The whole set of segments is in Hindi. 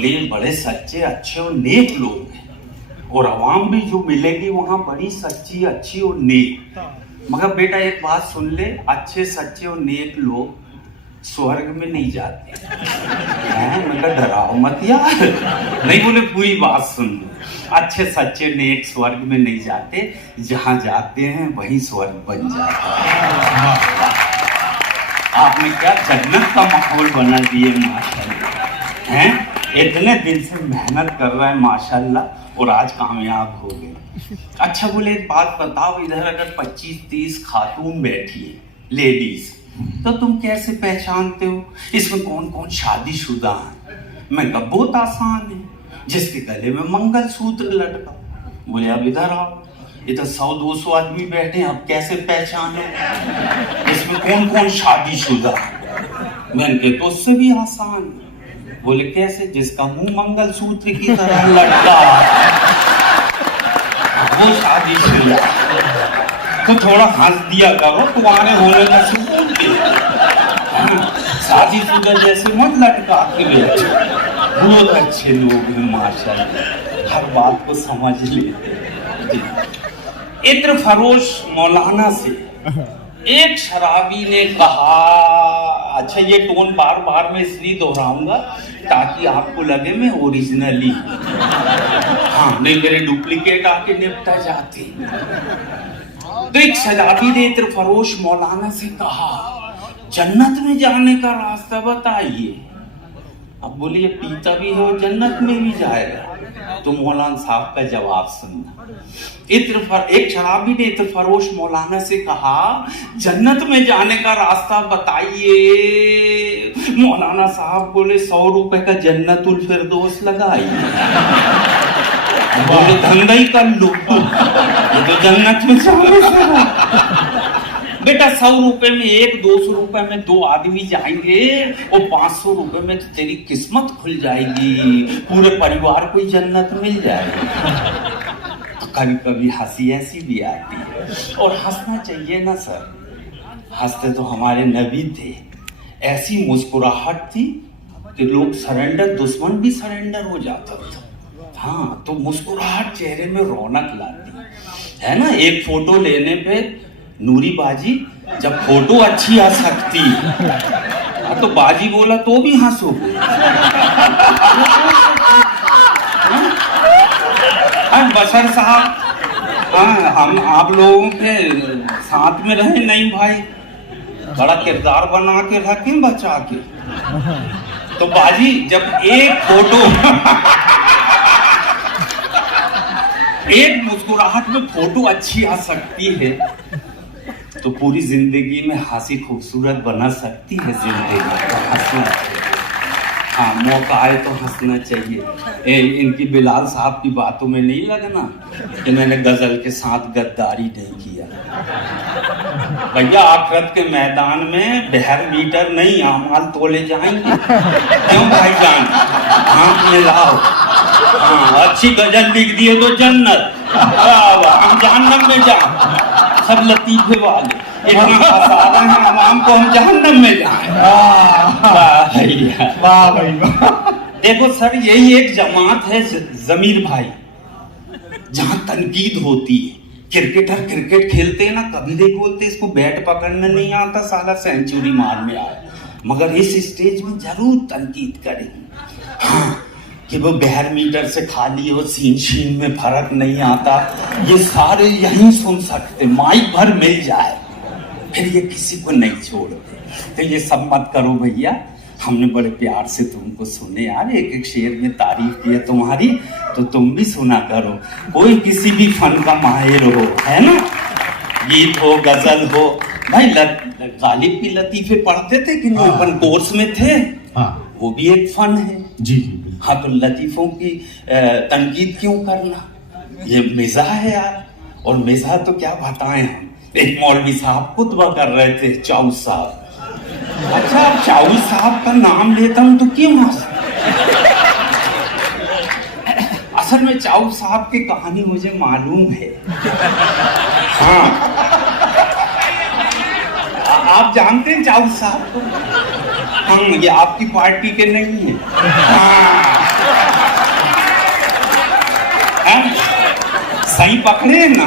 बोले ये बड़े सच्चे अच्छे और नेक लोग हैं, और आवाम भी जो मिलेगी वहाँ बड़ी सच्ची अच्छी और नेक। मगर बेटा एक बात सुन ले, अच्छे सच्चे और नेक लोग स्वर्ग में नहीं जाते हैं। मैं कहा डराओ मत यार, नहीं बोले पूरी बात सुन लो। अच्छे सच्चे नेक स्वर्ग में नहीं जाते, जहाँ जाते हैं वही स्वर्ग बन जाता है। आपने क्या जन्नत का माहौल बना दिए माशाल्लाह हैं। इतने दिन से मेहनत कर रहा है माशाल्लाह, और आज कामयाब हो गए। अच्छा बोले एक बात बताओ, इधर अगर 25-30 खातून बैठी है लेडीज, तो तुम कैसे पहचानते हो इसमें कौन कौन शादीशुदा है? मैं कहा बहुत आसान है, जिसके गले में मंगलसूत्र लटका। बोले अब इधर आओ, इधर 100-200 आदमी बैठे हैं, अब कैसे पहचाने इसमें कौन कौन शादीशुदा है? मैंने कहा तो उससे भी आसान। बोले कैसे? जिसका मुंह मंगलसूत्र की तरह लटका वो शादीशुदा। तो थोड़ा हंस दिया करो, तुम्हारे होने का सुकून दे। शादीशुदा जैसे मत लटका के बैठो। बहुत अच्छे लोग हैं माशाल्लाह, हर बात को समझ लेते हैं। इत्र फरोश मौलाना से एक शराबी ने कहा, अच्छा ये टोन बार बार मैं इसलिए दोहराऊंगा ताकि आपको लगे मैं ओरिजिनली, हाँ नहीं मेरे डुप्लीकेट आके निपटा जाते। तो एक शराबी ने इत्र फरोश मौलाना से कहा, जन्नत में जाने का रास्ता बताइए। अब बोले ये पीता भी है और जन्नत में भी जाएगा। तो मौलाना साहब का जवाब सुनना। एक शराबी ने इत्र फरोश मौलाना से कहा, जन्नत में जाने का रास्ता बताइए। मौलाना साहब बोले 100 रुपए का जन्नतुल फिरदौस लगाइए। बोले धंधा ही कर लो, ये तो जन्नत में जाने। बेटा 100 रुपए में एक, 200 रुपए में 2 आदमी जाएंगे, और 500 रुपए में तो तेरी किस्मत खुल जाएगी, पूरे परिवार को ही जन्नत मिल जाएगी। तो कभी कभी हंसी ऐसी भी आती है, और हंसना चाहिए ना सर। हंसते तो हमारे नबी थे, ऐसी मुस्कुराहट थी कि लोग सरेंडर, दुश्मन भी सरेंडर हो जाता था। हाँ, तो मुस्कुराहट चेहरे में रौनक लाती है ना। एक फोटो लेने पे नूरी बाजी, जब फोटो अच्छी आ सकती तो बाजी बोला तो भी हंसो। बशर साहब, हाँ हम आप लोगों के साथ में रहे नहीं भाई, बड़ा किरदार बना के रखें बचा के। तो बाजी जब एक फोटो एक मुस्कुराहट में फोटो अच्छी आ सकती है, तो पूरी जिंदगी में हंसी खूबसूरत बना सकती है जिंदगी। हंसना चाहिए, हाँ मौका आए तो हंसना चाहिए। इनकी बिलाल साहब की बातों में नहीं लगना कि मैंने गजल के साथ गद्दारी नहीं किया। भैया आखिरत के मैदान में बहर मीटर नहीं आमाल तोले जाएंगे। क्यों भाईजान, हाथ में लाओ। हाँ अच्छी गजल लिख दिए तो जन्नत, हम जहन्नम में जाए। सब लतीफे वाले इतना फंसा रहे हैं आवाम को, हम जहन्नम में जाए। वाह भाई वाह। देखो सर, यही एक जमात है जमीर भाई, जहां तनकीद होती है। क्रिकेटर क्रिकेट खेलते हैं ना, कभी नहीं बोलते इसको बैट पकड़ने नहीं आता, साला सेंचुरी मारने आया, मगर इस स्टेज में जरूर तनकीद करेंगे। हाँ कि वो बहर मीटर से खाली हो, सीन शीन में फर्क नहीं आता, ये सारे यहीं सुन सकते, माइक भर मिल जाए फिर ये किसी को नहीं छोड़ते। तो ये सब मत करो भैया, हमने बड़े प्यार से तुमको सुने यार, एक एक शेर में तारीफ की है तुम्हारी, तो तुम भी सुना करो। कोई किसी भी फन का माहिर हो, है ना, गीत हो गजल हो। भाई गालिब की लतीफे पढ़ते थे कि नहीं, अपन कोर्स में थे। हाँ वो भी एक फन है। जी जी। हाँ तो लतीफों की तनकीद क्यों करना, ये मिजाह है यार। और मिजाह तो क्या बताएं हम। एक मौलवी साहब खुतबा कर रहे थे, चाउस साहब। अच्छा अब चाउस साहब का नाम लेता हूं तो क्यों हंस। असल में चाउस साहब की कहानी मुझे मालूम है। हाँ आप जानते हैं चाउस साहब को? हाँ ये आपकी पार्टी के नहीं है। हाँ पकड़े ना।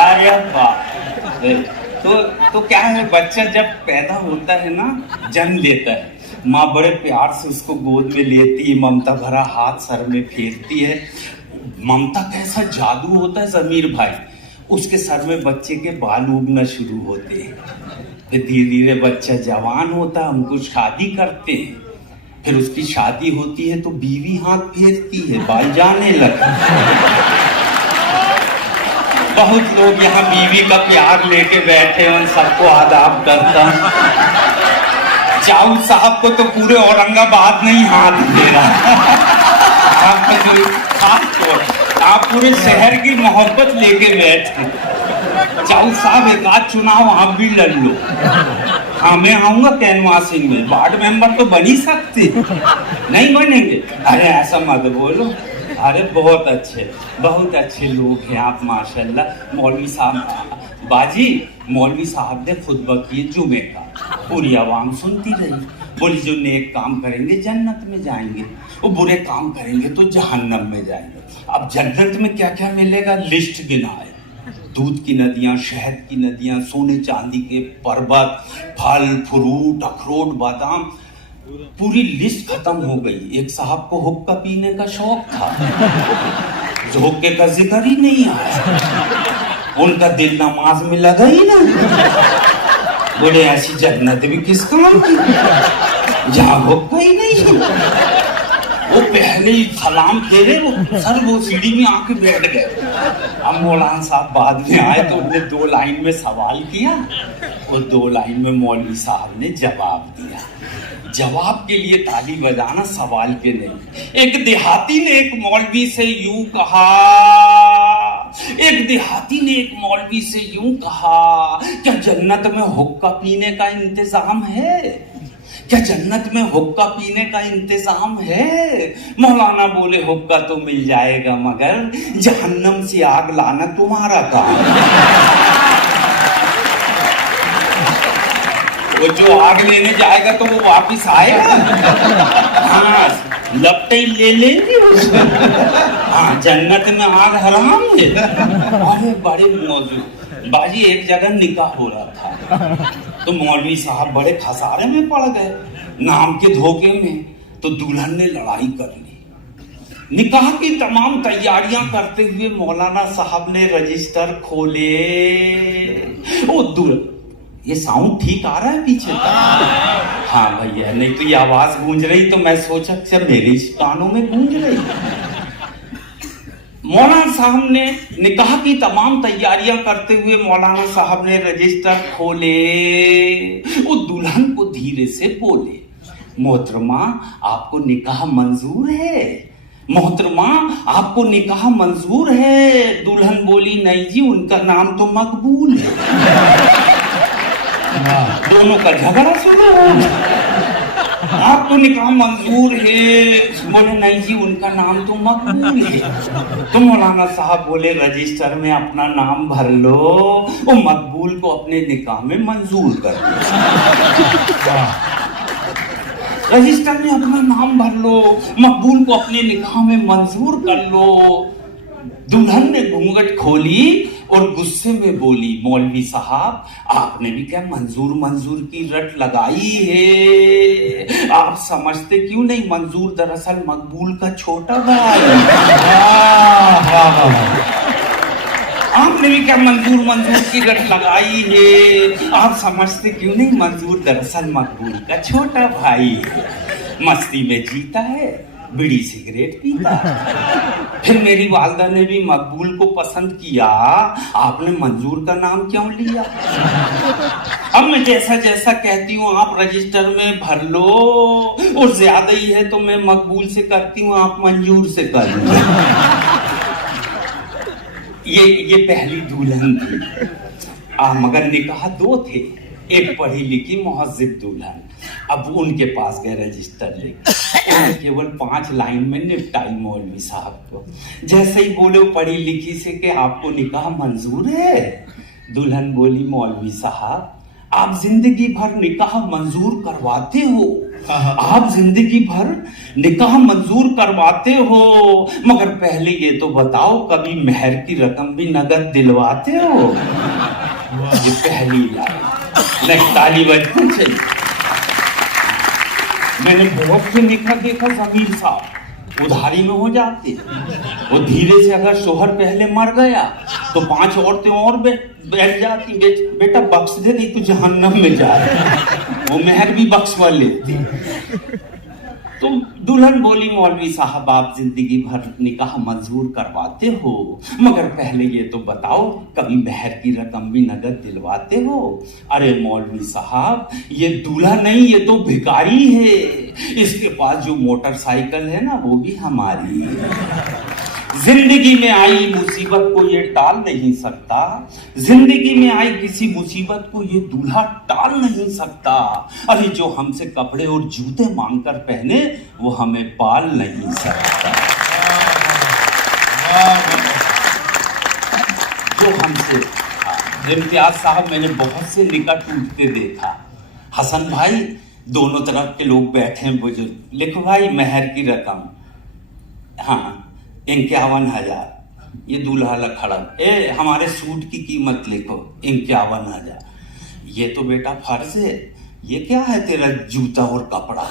अरे वाह। तो क्या है, बच्चा जब पैदा होता है ना, जन्म लेता है, माँ बड़े प्यार से उसको गोद में लेती है, ममता भरा हाथ सर में फेरती है। ममता कैसा जादू होता है समीर भाई, उसके सर में बच्चे के बाल उगना शुरू होते हैं। फिर धीरे धीरे बच्चा जवान होता है, हमको शादी करते हैं, फिर उसकी शादी होती है तो बीवी हाथ फेरती है, बाल जाने लगते। बहुत लोग यहाँ बीवी का प्यार लेके बैठे हैं, उन सबको आदाब करता हूं। चाऊ साहब को तो पूरे औरंगाबाद नहीं हाथ दे रहा। आप पूरे शहर की मोहब्बत लेके बैठे। चाऊ साहब एक आध चुनाव आप भी लड़ लो। हाँ, मैं आऊंगा कैनवासिंग में, वार्ड मेंबर तो बन ही सकते, नहीं बनेंगे? अरे ऐसा मत बोलो। अरे बहुत अच्छे लोग हैं आप माशाल्लाह। मौलवी साहब, बाजी मौलवी साहब ने खुतबा किए जुमे का, पूरी आवाम सुनती रही। बोली जो नेक काम करेंगे जन्नत में जाएंगे, वो बुरे काम करेंगे तो जहन्नम में जाएंगे। अब जन्नत में क्या क्या मिलेगा, लिस्ट गिनाए। दूध की नदियां, शहद की नदियां, सोने चांदी के पर्वत, फल फ्रूट, अखरोट, बादाम, पूरी लिस्ट खत्म हो गई। एक साहब को हुक्का पीने का शौक था, हुक्के का जिक्र ही नहीं आया, उनका दिल नमाज में लगा ही ना। बोले ऐसी जन्नत भी किस काम की, जहाँ हुक्का ही नहीं। वो पहले ही सलाम फेरे, वो सीढ़ी में आके बैठ गए। अब मौलाना साहब बाद में आए तो उन्होंने 2 लाइन में सवाल किया, और 2 लाइन में मौलवी साहब ने जवाब दिया। जवाब के लिए ताली बजाना, सवाल के नहीं। एक देहाती ने एक मौलवी से यूं कहा, क्या जन्नत में हुक्का पीने का इंतजाम है? क्या जन्नत में हुक्का पीने का इंतजाम है? मौलाना बोले हुक्का तो मिल जाएगा, मगर जहन्नम से आग लाना तुम्हारा काम। वो जो आग लेने जाएगा तो वो वापिस आएगा? हाँ, लपटे ले लेंगे उसको। हाँ, जन्नत में आग हराम है। अरे बड़े मौजूद बाजी, एक जगह निकाह हो रहा था, तो मौलवी साहब बड़े खसारे में पड़ गए नाम के धोखे में। तो दुल्हन ने लड़ाई कर ली। निकाह की तमाम तैयारियां करते हुए मौलाना साहब ने रजिस्टर खोले। ओ दुल्हन, ये साउंड ठीक आ रहा है पीछे तक? हाँ भैया, नहीं तो ये आवाज गूंज रही तो मैं सोचा कि मेरे कानों में गूंज रही। मौलाना साहब ने निकाह की तमाम तैयारियां करते हुए मौलाना साहब ने रजिस्टर खोले। वो दुल्हन को धीरे से बोले, मोहतरमा आपको निकाह मंजूर है? मोहतरमा आपको निकाह मंजूर है? दुल्हन बोली नहीं जी, उनका नाम तो मकबूल है। दोनों का झगड़ा शुरू हो गया। आपको निकाह मंजूर है? बोले नहीं जी, उनका नाम तो मकबूल है। तो मौलाना साहब बोले रजिस्टर में अपना नाम भर लो, वो मकबूल को अपने निकाह में मंजूर कर दो। रजिस्टर में अपना नाम भर लो, मकबूल को अपने निकाह में मंजूर कर लो। दुल्हन ने घूंघट खोली और गुस्से में बोली, मौलवी साहब आपने भी क्या मंजूर की रट लगाई है? आप समझते क्यों नहीं, मंजूर दरअसल मकबूल का छोटा भाई। आपने भी क्या मंजूर की रट लगाई है? आप समझते क्यों नहीं, मंजूर दरअसल मकबूल का छोटा भाई है। मस्ती में जीता है, बीड़ी सिगरेट पीता है। फिर मेरी वालदा ने भी मकबूल को पसंद किया, आपने मंजूर का नाम क्यों लिया? अब मैं जैसा जैसा कहती हूँ आप रजिस्टर में भर लो, और ज्यादा ही है तो मैं मकबूल से करती हूँ, आप मंजूर से कर लो। ये पहली दुल्हन थी। मगर निकाह 2 थे, एक पढ़ी लिखी मुहज्जिब दुल्हन। अब उनके पास गए रजिस्टर लेकर, केवल 5 लाइन में निपटाई मौलवी साहब को। जैसे ही बोले पढ़ी लिखी से कि आपको निकाह मंजूर है? दुल्हन बोली, मौलवी साहब आप जिंदगी भर निकाह मंजूर करवाते हो, आप जिंदगी भर निकाह मंजूर करवाते हो, मगर पहले ये तो बताओ कभी मेहर की रकम भी नगद दिलवाते हो? ये पहली लाइन, ताली बजनी चाहिए। मैंने बहुत से निकाह देखा जमीर साहब उधारी में हो जाते, वो धीरे से अगर शोहर पहले मर गया तो 5 औरतें और बैठ जाती, बेटा बख्श दे, नहीं तो जहन्नम में जा रहा। वो मेहर भी बख्शवा लेती। तो दुल्हन बोली, मौलवी साहब आप जिंदगी भर निकाह मंजूर करवाते हो, मगर पहले ये तो बताओ कभी मेहर की रकम भी नगद दिलवाते हो? अरे मौलवी साहब ये दूल्हा नहीं, ये तो भिखारी है, इसके पास जो मोटरसाइकिल है ना वो भी हमारी है। जिंदगी में आई मुसीबत को ये टाल नहीं सकता, जिंदगी में आई किसी मुसीबत को ये दूल्हा टाल नहीं सकता। अरे जो हमसे कपड़े और जूते मांगकर पहने वो हमें पाल नहीं सकता। जो हमसे इम्तियाज साहब, मैंने बहुत से निकाह टूटते देखा। हसन भाई दोनों तरफ के लोग बैठे हैं बुजुर्ग, लिखो भाई मेहर की रकम, हाँ 51,000, ये दूल्हा खड़ा, हमारे सूट की कीमत लिखो 51,000। ये तो बेटा फर्ज है, ये क्या है तेरा जूता और कपड़ा,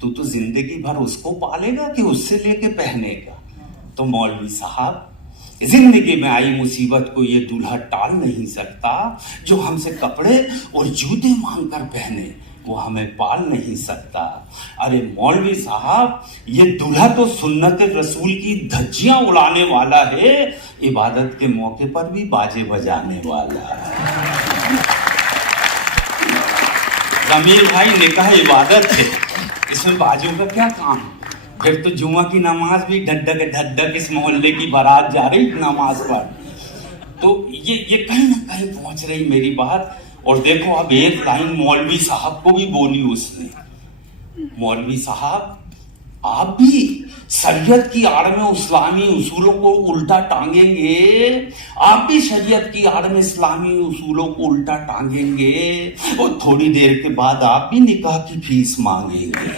तू तो जिंदगी भर उसको पालेगा कि उससे लेके पहनेगा? तो मौलवी साहब जिंदगी में आई मुसीबत को ये दूल्हा टाल नहीं सकता, जो हमसे कपड़े और जूते मांग कर पहने वो हमें पाल नहीं सकता। अरे मौलवी साहब ये दूल्हा तो सुन्नत रसूल की धज्जियां उड़ाने वाला है, इबादत के मौके पर भी बाजे बजाने वाला है। जमील भाई निकाह इबादत है, इसमें बाजों का क्या काम? फिर तो जुमा की नमाज भी ढड्ढक ढड्ढक इस मोहल्ले की बारात जा रही नमाज पर, तो ये कहीं ना कहीं पहुंच रही मेरी बात। और देखो अब एक लाइन मौलवी साहब को भी बोली उसने, मौलवी साहब आप भी शरीयत की आड़ में इस्लामी उसूलों को उल्टा टांगेंगे, आप भी शरीयत की आड़ में इस्लामी उसूलों को उल्टा टांगेंगे, और थोड़ी देर के बाद आप भी निकाह की फीस मांगेंगे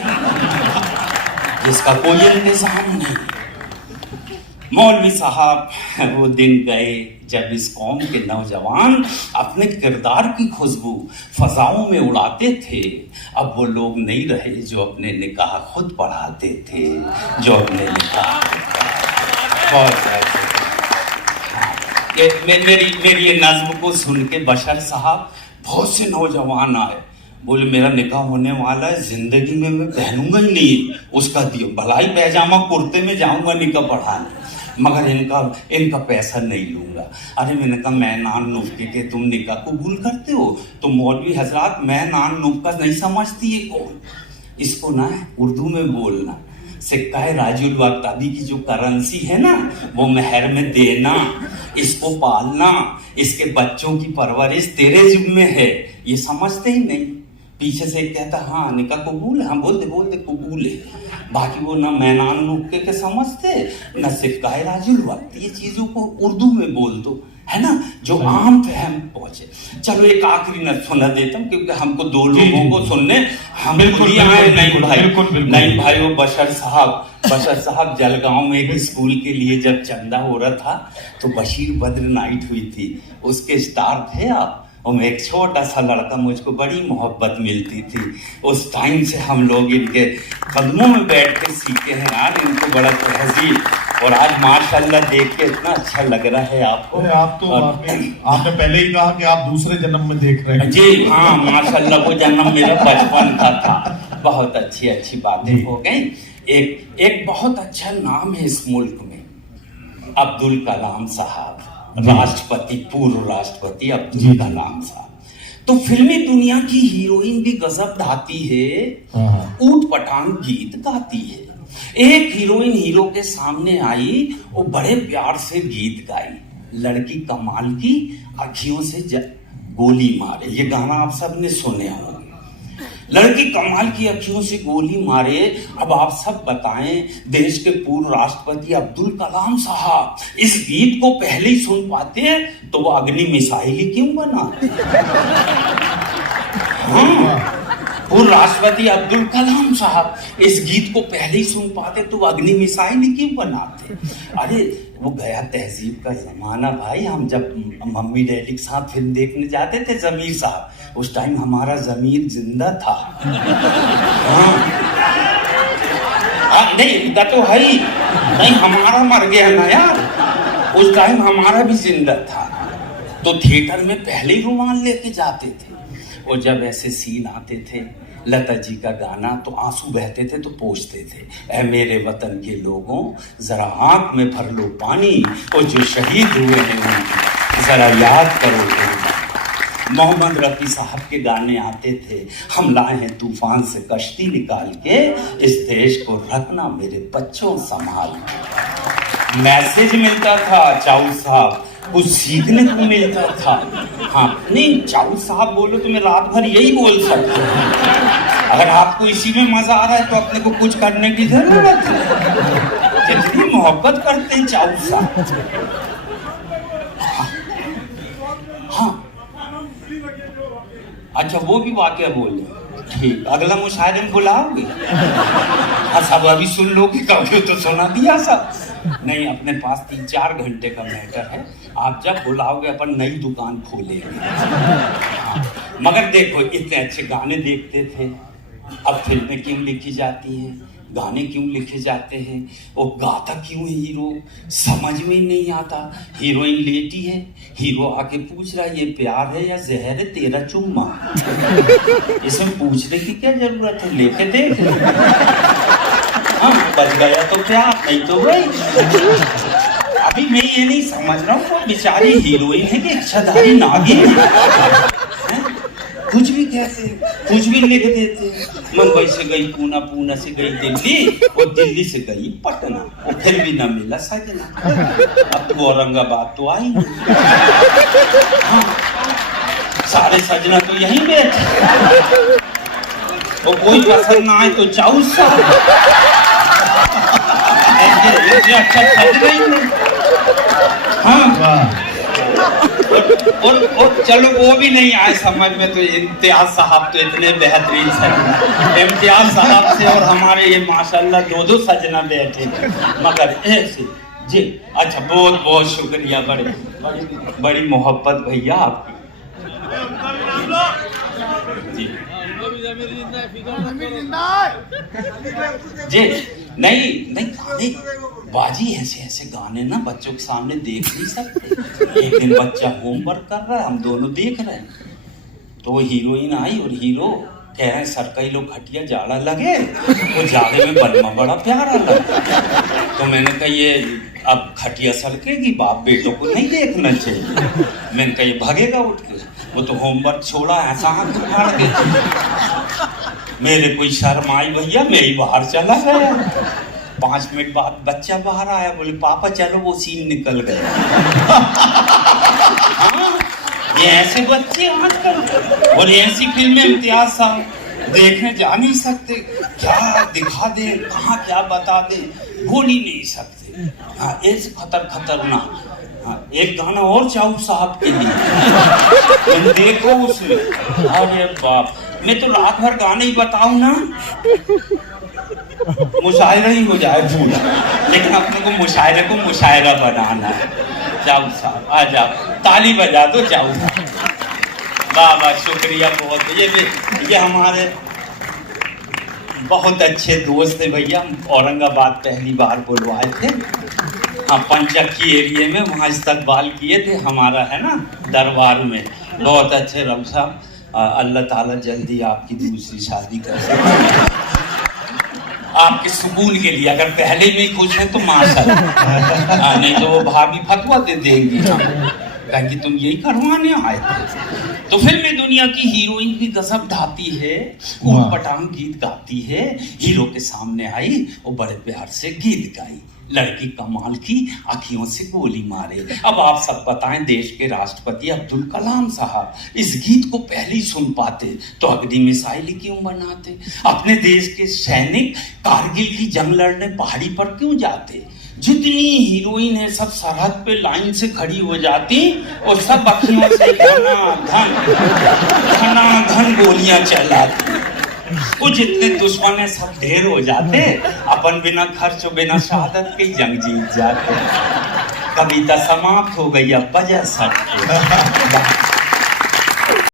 जिसका कोई इंतजाम नहीं। मौलवी साहब वो दिन गए जब इस कौम के नौजवान अपने किरदार की खुशबू फजाओं में उड़ाते थे। अब वो लोग नहीं रहे जो अपने निकाह खुद पढ़ाते थे, जो अपने निकाह मेरी ये नज्म को सुन के बशर साहब बहुत से नौजवान आए, बोले मेरा निकाह होने वाला है, जिंदगी में मैं पहनूंगा ही नहीं उसका दियो, भलाई पैजामा कुर्ते में जाऊंगा निकाह पढ़ाने, मगर इनका पैसा नहीं लूंगा। अरे मैंने कहा मैं नान नुक्के के तुम निकाह कबूल करते हो? तो मौलवी हजरात मैं नान नुक्का नहीं समझती ये कौन, इसको ना उर्दू में बोलना, सिक्का राजुल वक्ताबी की जो करेंसी है ना वो मेहर में देना, इसको पालना, इसके बच्चों की परवरिश तेरे जिम्मे है, ये समझते ही नहीं। पीछे से कहता हाँ निकाह कबूल है, हम बोलते कबूल है, बाकी वो ना मैनान नुक्के के समझते न सिक्का राजुल वक्त, ये चीजों को उर्दू में बोल दो, है ना, जो आम फहम पहुंचे। चलो एक आखिरी न सुना देता हूँ क्योंकि हमको 2 लोगों को सुनने हम खुद ही आए। नहीं भाई वो बशर साहब जलगांव में एक स्कूल के लिए जब चंदा हो रहा था तो बशीर बद्र नाइट हुई थी, उसके स्टार थे आप, और मैं एक छोटा सा लड़का, मुझको बड़ी मोहब्बत मिलती थी उस टाइम से, हम लोग इनके कदमों में बैठ के सीखे हैं यार, इनको बड़ा तहजीब, और आज माशाल्लाह देख के इतना अच्छा लग रहा है आपको। आप तो आपने पहले ही कहा कि आप दूसरे जन्म में देख रहे हैं। जी हाँ माशाल्लाह, वो जन्म मेरा बचपन का था। बहुत अच्छी बातें हो गई। एक बहुत अच्छा नाम है इस मुल्क में, अब्दुल कलाम साहब, राष्ट्रपति, पूर्व राष्ट्रपति अब्दुल कलाम साहब। तो फिल्मी दुनिया की हीरोइन भी गजब ढाती है, ऊट पटांग गीत गाती है। एक हीरोइन हीरो के सामने आई और बड़े प्यार से गीत गाई, लड़की कमाल की अखियों से गोली मारे, ये गाना आप सबने सुने होंगे, लड़की कमाल की अखियों से गोली मारे। अब आप सब बताएं, देश के पूर्व राष्ट्रपति अब्दुल कलाम साहब इस गीत को पहले ही सुन पाते तो वो अग्नि मिसाइल ही क्यों बनाते? हाँ पूर्व राष्ट्रपति अब्दुल कलाम साहब इस गीत को पहले ही सुन पाते तो अग्नि मिसाइल क्यों बनाते? अरे वो गया तहजीब का जमाना भाई। हम जब मम्मी डैडी के साथ फिल्म देखने जाते थे जमीर साहब, उस टाइम हमारा जमीर जिंदा था। हाँ नहीं तो है ही नहीं, हमारा मर गया ना यार, उस टाइम हमारा भी जिंदा था। तो थिएटर में पहले ही रुमाल लेके जाते थे, और जब ऐसे सीन आते थे लता जी का गाना तो आंसू बहते थे तो पूछते थे, ऐ मेरे वतन के लोगों जरा आंख में भर लो पानी, और जो शहीद हुए हैं उनकी जरा याद करो। मोहम्मद रफी साहब के गाने आते थे, हम लाए हैं तूफान से कश्ती निकाल के, इस देश को रखना मेरे बच्चों संभाल। मैसेज मिलता था चाऊ साहब, कुछ सीखने को मिलता था। हाँ नहीं, चाऊ साहब बोलो तो मैं रात भर यही बोल सकता हूँ। अगर आपको इसी में मजा आ रहा है तो अपने को कुछ करने की जरूरत है। कितनी मोहब्बत करते हैं चाऊ साहब। हाँ अच्छा, वो भी वाकया बोले, ठीक, अगला मुशायरे में बुलाओगे? हाँ सब अभी सुन लोगे, कभी तो सुना दिया सब। नहीं, अपने पास 3-4 घंटे का मैटर है, आप जब बुलाओगे अपन नई दुकान खोलेंगे। हाँ, मगर देखो इतने अच्छे गाने देखते थे, अब फिल्में क्यों लिखी जाती हैं, गाने क्यों लिखे जाते हैं, और गाता क्यों है हीरो, समझ में ही नहीं आता। हीरोइन लेटी है, हीरो आके पूछ रहा है ये प्यार है या जहर है तेरा चुम्मा। इसमें पूछने की क्या जरूरत है, लेके देख। हाँ बच गया तो प्यार, नहीं तो भाई। अभी मैं ये नहीं समझ रहा हूँ वो बेचारी हीरोइन है कि इच्छाधारी नागिन है? कुछ भी कहते, कुछ भी लिख देते। मुंबई से गई पूना, पूना से गई दिल्ली, और दिल्ली से गई पटना, और फिर भी न मिला सजना। अब तो औरंगाबाद तो आई नहीं। हाँ, सारे सजना तो यहीं बैठे, और कोई पसंद ना आए तो चाऊ साहब। अच्छा सज गई नहीं। हाँ और चलो वो भी नहीं आए समझ में तो इम्तियाज साहब तो इतने बेहतरीन सजना, इम्तियाज साहब से और हमारे ये माशाल्लाह 2-2 सजना बैठे, मगर ऐसे जी। अच्छा बहुत बहुत शुक्रिया, बड़ी मोहब्बत भैया आपकी जी। नहीं बाजी ऐसे ऐसे गाने ना बच्चों के सामने देख नहीं सकते। एक दिन बच्चा होमवर्क कर रहा है, हम दोनों देख रहे हैं, तो वो हीरोइन आई और हीरो कह रहे हैं सर कई लोग खटिया जाड़ा लगे, वो जाड़े में बनना बड़ा प्यारा लगा। तो मैंने कहा ये अब खटिया सरकेगी, बाप बेटों को नहीं देखना चाहिए। मैंने कहा ये भागेगा उठ के, वो तो होमवर्क छोड़ा ऐसा हाथ उखाड़ के। मेरे कोई शर्म आई भैया, मैं ही बाहर चला गया। 5 मिनट बाद बच्चा बाहर आया, बोले पापा चलो वो सीन निकल गया। हाँ, ये ऐसे बच्चे आजकल, और ऐसी फिल्में इम्तियाज साहब देखने जा नहीं सकते, क्या दिखा दे कहाँ क्या बता दे बोल ही नहीं सकते। हाँ ऐसे खतरनाक। हाँ, एक गाना और चाऊ साहब के लिए देखो उसमें, अरे बाप, मैं तो रात भर गाने ही बताऊं ना मुशायरा ही हो जाए पूरा, लेकिन अपने को मुशायरे को मुशायरा बनाना है। चाऊ साहब आ जाओ, ताली बजा दो चाऊ साहब। वाह वाह शुक्रिया बहुत। ये हमारे बहुत अच्छे दोस्त थे भैया, हम औरंगाबाद पहली बार बुलवाए थे। हाँ पंचक्की एरिया में, वहाँ इस्तकबाल किए थे हमारा, है ना, दरबार में। बहुत अच्छे रब साहब, अल्लाह ताला जल्दी आपकी दूसरी शादी कर सके आपके सुकून के लिए। अगर पहले में खुश है तो माशाल्लाह, नहीं तो वो भाभी फतवा दे देंगी कि तुम यही करवाने आए थे। तो फिल्म दुनिया की हीरोइन भी गजब ढाती है, ऊट पटांग गीत गाती है। हीरो के सामने आई और बड़े प्यार से गीत गाई, लड़की कमाल की आँखियों से गोली मारे। अब आप सब बताएं, देश के राष्ट्रपति अब्दुल कलाम साहब इस गीत को पहले ही सुन पाते तो अग्नि मिसाइल क्यों बनाते? अपने देश के सैनिक कारगिल की जंग लड़ने पहाड़ी पर क्यों जाते? जितनी हीरोइन है सब सरहद पे लाइन से खड़ी हो जाती और सब अखियों से घना घन गोलियां चलाती। वो जितने दुश्मन है सब ढेर हो जाते, अपन बिना खर्च बिना शहादत के जंग जीत जाते। कविता समाप्त हो गई, अब बजा सट